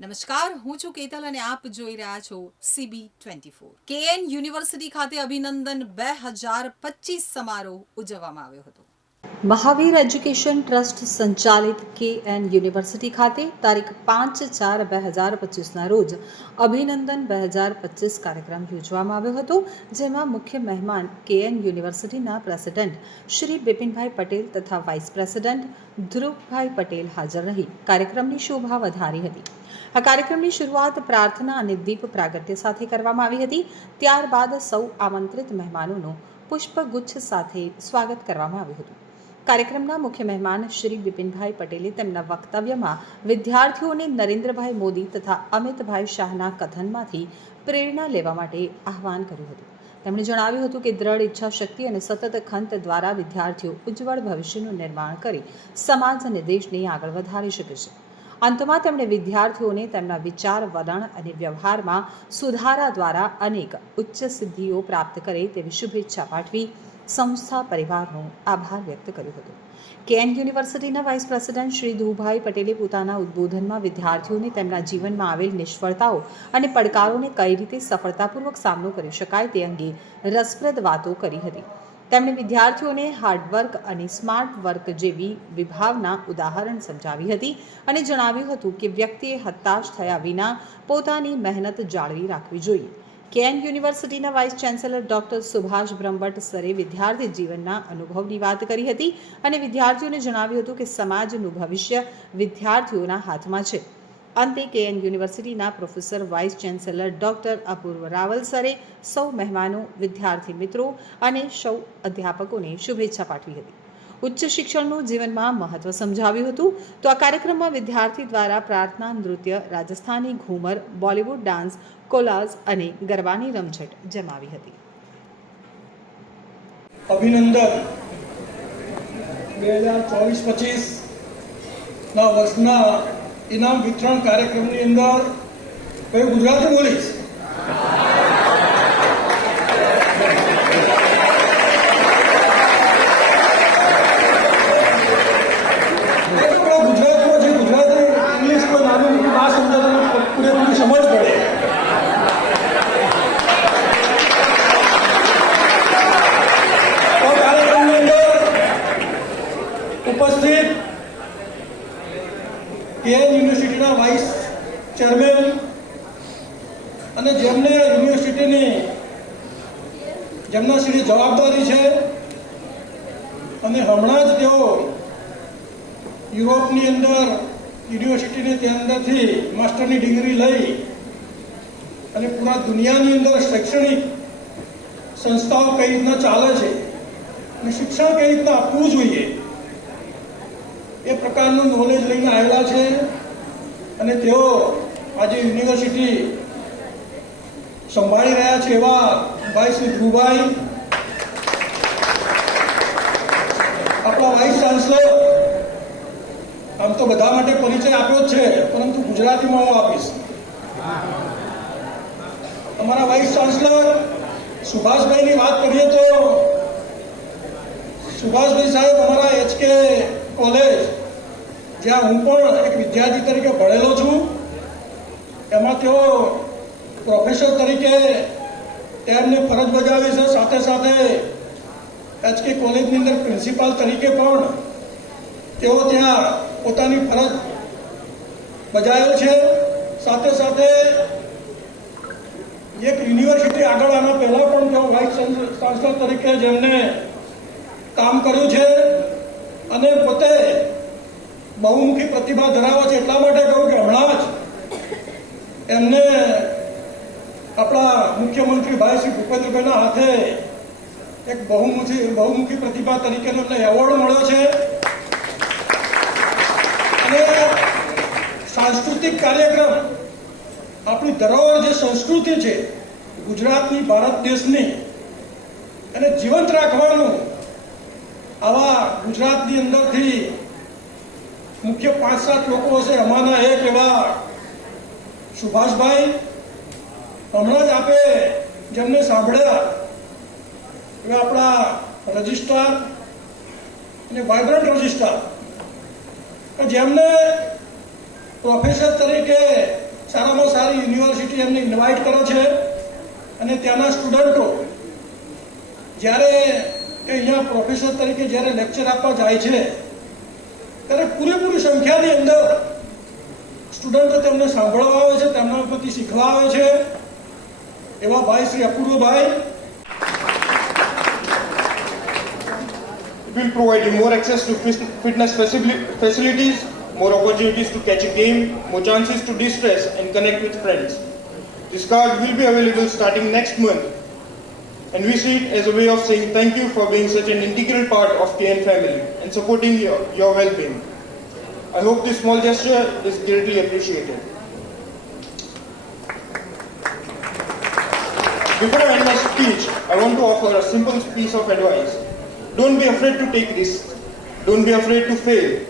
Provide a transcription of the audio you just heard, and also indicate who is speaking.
Speaker 1: નમસ્કાર, હું છું કેતલ અને આપ જોઈ રહ્યા છો CB twenty four KN university ખાતે અભિનંદન, બે હજાર પચીસ સમારોહ ઉજવવામાં આવ્યો હતો. મહાવીર એજ્યુકેશન ટ્રસ્ટ સંચાલિત કે એન યુનિવર્સિટી ખાતે તારીખ પાંચ ચાર બે હજાર પચીસના રોજ અભિનંદન બે હજાર પચીસ કાર્યક્રમ યોજવામાં આવ્યો હતો, જેમાં મુખ્ય મહેમાન કે એન યુનિવર્સિટીના પ્રેસિડેન્ટ શ્રી બિપિનભાઈ પટેલ તથા વાઇસ પ્રેસિડેન્ટ ધ્રુવભાઈ પટેલ હાજર રહી. કાર્યક્રમની શોભા વધારી હતી. આ કાર્યક્રમની શરૂઆત પ્રાર્થના અને દીપ પ્રાગટ્ય સાથે કરવામાં આવી હતી. ત્યારબાદ સૌ આમંત્રિત મહેમાનોનું પુષ્પગુચ્છ સાથે સ્વાગત કરવામાં આવ્યું હતું. કાર્યક્રમના મુખ્ય મહેમાન શ્રી બિપિનભાઈ પટેલે તેમના વક્તવ્યમાં વિદ્યાર્થીઓને નરેન્દ્રભાઈ મોદી તથા અમિતભાઈ શાહના કથનમાંથી પ્રેરણા લેવા માટે આહવાન કર્યું હતું. તેમણે જણાવ્યું હતું કે દ્રઢ ઈચ્છા શક્તિ અને સતત ખંત દ્વારા વિદ્યાર્થીઓ ઉજ્જવળ ભવિષ્યનું નિર્માણ કરી સમાજ અને દેશને આગળ વધારી શકે છે. અંતમાં તેમણે વિદ્યાર્થીઓને તેમના વિચાર, વલણ અને વ્યવહારમાં સુધારા દ્વારા અનેક ઉચ્ચ સિદ્ધિઓ પ્રાપ્ત કરે તેવી શુભેચ્છા પાઠવી સંસ્થા પરિવારનો આભાર વ્યક્ત કર્યો હતો. કેએન યુનિવર્સિટીના વાઇસ પ્રેસિડેન્ટ શ્રી ધુભાઈ પટેલે પોતાના ઉદ્બોધનમાં વિદ્યાર્થીઓને તેમના જીવનમાં આવેલ નિષ્ફળતાઓ અને પડકારોને કઈ રીતે સફળતાપૂર્વક સામનો કરી શકાય તે અંગે રસપ્રદ વાતો કરી હતી. તેમણે વિદ્યાર્થીઓને હાર્ડવર્ક અને સ્માર્ટ વર્ક જેવી વિભાવના ઉદાહરણ સમજાવી હતી અને જણાવ્યું હતું કે વ્યક્તિએ હતાશ થયા વિના પોતાની મહેનત જાળવી રાખવી જોઈએ. કેએન યુનિવર્સિટીના vice chancellor doctor Subhash Brahmbhatt સરે વિદ્યાર્થી જીવનના અનુભવની વાત કરી હતી અને વિદ્યાર્થીઓને જણાવ્યું હતું કે સમાજનું ભવિષ્ય વિદ્યાર્થીઓના હાથમાં છે. અંતે કેએન યુનિવર્સિટીના professor, vice chancellor doctor Apurva Raval સરે સૌ મહેમાનો, વિદ્યાર્થી મિત્રો અને સૌ અધ્યાપકોને શુભેચ્છા પાઠવી હતી. ઉચ્ચ શિક્ષણનું જીવનમાં મહત્વ સમજાવ્યું હતું. તો આ કાર્યક્રમમાં વિદ્યાર્થી દ્વારા પ્રાર્થના, નૃત્ય, Rajasthani Ghoomar, Bollywood dance collage અને ગરબાની રમઝટ જમાવી હતી.
Speaker 2: અભિનંદન. બે હજાર ચોવીસ પચીસ ના વર્ષના ઇનામ વિતરણ કાર્યક્રમની અંદર કયું ગુજરાતી બોલીશ આપણા ગુજરાતમાં જે ગુજરાતી ઇંગ્લિશમાં નાનું મોટું ના સમજાતું પૂરેપૂરી સમજ પડે તો કાર્યક્રમની અંદર ઉપસ્થિત કેએન યુનિવર્સિટીના વાઇસ ચેરમેન અને જેમને યુનિવર્સિટીની જેમના શ્રી જવાબદારી છે અને હમણાં જ તેઓ યુરોપની અંદર, યુનિવર્સિટીની તે અંદરથી માસ્ટરની ડિગ્રી લઈ અને પૂરા દુનિયાની અંદર શૈક્ષણિક સંસ્થાઓ કઈ રીતના ચાલે છે અને શિક્ષણ કઈ રીતના આપવું જોઈએ એ પ્રકારનું નોલેજ લઈને આવેલા છે. અને તેઓ આજે યુનિવર્સિટી સંભાળી રહ્યા છે એવા ભાઈ શ્રી ધ્રુવભાઈ. આપણા વાઇસ ચાન્સલર આમ તો બધા માટે પરિચય આપ્યો જ છે, પરંતુ ગુજરાતીમાં હું આપીશ. અમારા વાઇસ ચાન્સલર સુભાષભાઈની વાત કરીએ તો સુભાષભાઈ સાહેબ અમારા જ્યાં હું પણ એક વિદ્યાર્થી તરીકે ભણેલો છું, એમાં તેઓ પ્રોફેસર તરીકે તેમને ફરજ બજાવી છે. સાથે સાથે એચકે કોલેજની અંદર પ્રિન્સિપાલ તરીકે પણ તેઓ ત્યાં પોતાની ફરજ બજાવેલ છે. સાથે સાથે એક યુનિવર્સિટી આગળ આના પહેલા પણ તેઓ વાઇસ ચાન્સલર તરીકે જેમને કામ કર્યું છે. અને પોતે બહુમુખી પ્રતિભા ધરાવે છે એટલા માટે કહું કે હમણાં જ એમને આપણા મુખ્યમંત્રી ભાઈ શ્રી ભૂપેન્દ્રભાઈના હાથે એક બહુમુખી બહુમુખી પ્રતિભા તરીકેનો એમને એવોર્ડ મળ્યો છે. અને સાંસ્કૃતિક કાર્યક્રમ, આપણી ધરોહર જે સંસ્કૃતિ છે, ગુજરાતની, ભારત દેશની, એને જીવંત રાખવાનું આવા ગુજરાતની અંદરથી મુખ્ય પાંચ સાત લોકો હશે અમાના એક એવા સુભાષભાઈ. હમણાં જ આપે જેમને સાંભળ્યા. એ આપણા રજિસ્ટ્રાર અને વાઇબ્રન્ટ રજિસ્ટ્રાર. જેમને પ્રોફેસર તરીકે સારામાં સારી યુનિવર્સિટી એમને ઇન્વાઇટ કરે છે અને ત્યાંના સ્ટુડન્ટો, જ્યારે અહીંયા પ્રોફેસર તરીકે જ્યારે લેક્ચર આપવા જાય છે સંખ્યાની અંદર સ્ટુડન્ટો તેમને સાંભળવા આવે છે તેમના ઉપરથી શીખવા આવે છે એવા ભાઈ Shri Apurvabhai
Speaker 3: It will provide you more access to fis- fitness facili- facilities, more opportunities to catch a game, more chances to de-stress and connect with friends. This card will be available starting next month and we see it as a way of saying thank you for being such an integral part of KN family and supporting your, your well-being. I hope this small gesture is greatly appreciated. Before I end my speech, I want to offer a simple piece of advice. Don't be afraid to take risks. Don't be afraid to fail.